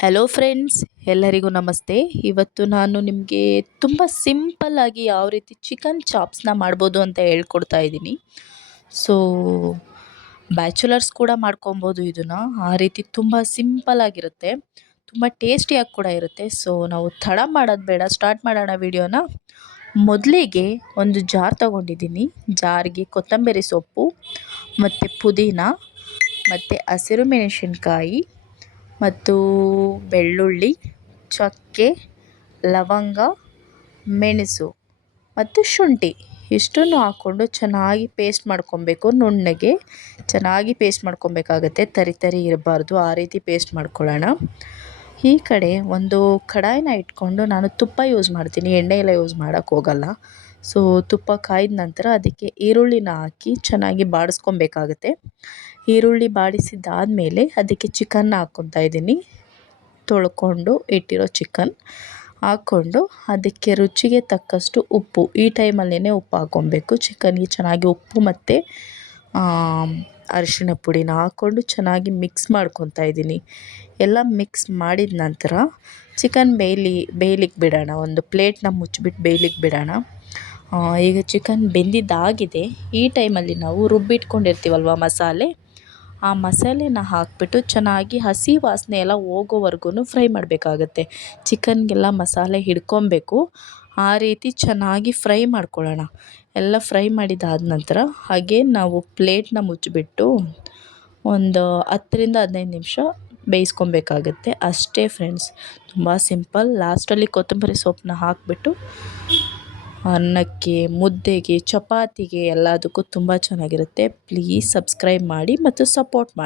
Hello friends, ಎಲ್ಲರಿಗೂ ನಮಸ್ತೆ. ಇವತ್ತು ನಾನು ನಿಮಗೆ ತುಂಬ ಸಿಂಪಲ್ಲಾಗಿ ಯಾವ ರೀತಿ ಚಿಕನ್ ಚಾಪ್ಸ್ನ ಮಾಡ್ಬೋದು ಅಂತ ಹೇಳ್ಕೊಡ್ತಾ ಇದ್ದೀನಿ. ಸೊ ಬ್ಯಾಚುಲರ್ಸ್ ಕೂಡ ಮಾಡ್ಕೊಬೋದು ಇದನ್ನು. ಆ ರೀತಿ ತುಂಬ ಸಿಂಪಲ್ಲಾಗಿರುತ್ತೆ, ತುಂಬ ಟೇಸ್ಟಿಯಾಗಿ ಕೂಡ ಇರುತ್ತೆ. ಸೊ ನಾವು ತಡ ಮಾಡೋದು ಬೇಡ, ಸ್ಟಾರ್ಟ್ ಮಾಡೋಣ ವಿಡಿಯೋನ. ಮೊದಲಿಗೆ ಒಂದು ಜಾರ್ ತೊಗೊಂಡಿದ್ದೀನಿ. ಜಾರ್ಗೆ ಕೊತ್ತಂಬರಿ ಸೊಪ್ಪು ಮತ್ತು ಪುದೀನ ಮತ್ತು ಹಸಿರು ಮೆಣಸಿನ್ಕಾಯಿ ಮತ್ತು ಬೆಳ್ಳುಳ್ಳಿ, ಚಕ್ಕೆ, ಲವಂಗ, ಮೆಣಸು ಮತ್ತು ಶುಂಠಿ ಇಷ್ಟನ್ನು ಹಾಕ್ಕೊಂಡು ಚೆನ್ನಾಗಿ ಪೇಸ್ಟ್ ಮಾಡ್ಕೊಬೇಕು. ನುಣ್ಣಗೆ ಚೆನ್ನಾಗಿ ಪೇಸ್ಟ್ ಮಾಡ್ಕೊಬೇಕಾಗತ್ತೆ, ತರಿ ತರಿ ಇರಬಾರ್ದು. ಆ ರೀತಿ ಪೇಸ್ಟ್ ಮಾಡ್ಕೊಳ್ಳೋಣ. ಈ ಕಡೆ ಒಂದು ಕಡಾಯಿನ ಇಟ್ಕೊಂಡು ನಾನು ತುಪ್ಪ ಯೂಸ್ ಮಾಡ್ತೀನಿ, ಎಣ್ಣೆ ಎಲ್ಲ ಯೂಸ್ ಮಾಡೋಕ್ಕೆ ಹೋಗಲ್ಲ. ಸೊ ತುಪ್ಪ ಕಾಯ್ದ ನಂತರ ಅದಕ್ಕೆ ಈರುಳ್ಳಿನ ಹಾಕಿ ಚೆನ್ನಾಗಿ ಬಾಡಿಸ್ಕೊಬೇಕಾಗತ್ತೆ. ಈರುಳ್ಳಿ ಬಾಡಿಸಿದ್ದಾದಮೇಲೆ ಅದಕ್ಕೆ ಚಿಕನ್ನ ಹಾಕ್ಕೊತಾ ಇದ್ದೀನಿ. ತೊಳ್ಕೊಂಡು ಇಟ್ಟಿರೋ ಚಿಕನ್ ಹಾಕ್ಕೊಂಡು ಅದಕ್ಕೆ ರುಚಿಗೆ ತಕ್ಕಷ್ಟು ಉಪ್ಪು, ಈ ಟೈಮಲ್ಲೇ ಉಪ್ಪು ಹಾಕ್ಕೊಬೇಕು. ಚಿಕನ್ಗೆ ಚೆನ್ನಾಗಿ ಉಪ್ಪು ಮತ್ತು ಅರಿಶಿಣ ಪುಡಿನ ಹಾಕ್ಕೊಂಡು ಚೆನ್ನಾಗಿ ಮಿಕ್ಸ್ ಮಾಡ್ಕೊತಾ ಇದ್ದೀನಿ. ಎಲ್ಲ ಮಿಕ್ಸ್ ಮಾಡಿದ ನಂತರ ಚಿಕನ್ ಬೇಯಲಿಕ್ಕೆ ಬಿಡೋಣ. ಒಂದು ಪ್ಲೇಟ್ನ ಮುಚ್ಚಿಬಿಟ್ಟು ಬೇಯಲಿಕ್ಕೆ ಬಿಡೋಣ. ಈಗ ಚಿಕನ್ ಬೆಂದಿದ್ದಾಗಿದೆ. ಈ ಟೈಮಲ್ಲಿ ನಾವು ರುಬ್ಬಿಟ್ಕೊಂಡಿರ್ತೀವಲ್ವ ಮಸಾಲೆ, ಆ ಮಸಾಲೆನ ಹಾಕಿಬಿಟ್ಟು ಚೆನ್ನಾಗಿ ಹಸಿ ವಾಸನೆ ಎಲ್ಲ ಹೋಗೋವರೆಗೂ ಫ್ರೈ ಮಾಡಬೇಕಾಗತ್ತೆ. ಚಿಕನ್ಗೆಲ್ಲ ಮಸಾಲೆ ಹಿಡ್ಕೊಬೇಕು. ಆ ರೀತಿ ಚೆನ್ನಾಗಿ ಫ್ರೈ ಮಾಡ್ಕೊಳ್ಳೋಣ. ಎಲ್ಲ ಫ್ರೈ ಮಾಡಿದಾದ ನಂತರ ಹಾಗೆ ನಾವು ಪ್ಲೇಟ್ನ ಮುಚ್ಚಿಬಿಟ್ಟು ಒಂದು 10-15 ನಿಮಿಷ ಬೇಯಿಸ್ಕೊಬೇಕಾಗತ್ತೆ. ಅಷ್ಟೇ ಫ್ರೆಂಡ್ಸ್, ತುಂಬ ಸಿಂಪಲ್. ಲಾಸ್ಟಲ್ಲಿ ಕೊತ್ತಂಬರಿ ಸೊಪ್ಪನ್ನ ಹಾಕಿಬಿಟ್ಟು ಅನ್ನಕ್ಕೆ, ಮುದ್ದೆಗೆ, ಚಪಾತಿಗೆ ಎಲ್ಲದಕ್ಕೂ ತುಂಬ ಚೆನ್ನಾಗಿರುತ್ತೆ. ಪ್ಲೀಸ್ ಸಬ್ಸ್ಕ್ರೈಬ್ ಮಾಡಿ ಮತ್ತು ಸಪೋರ್ಟ್ ಮಾಡಿ.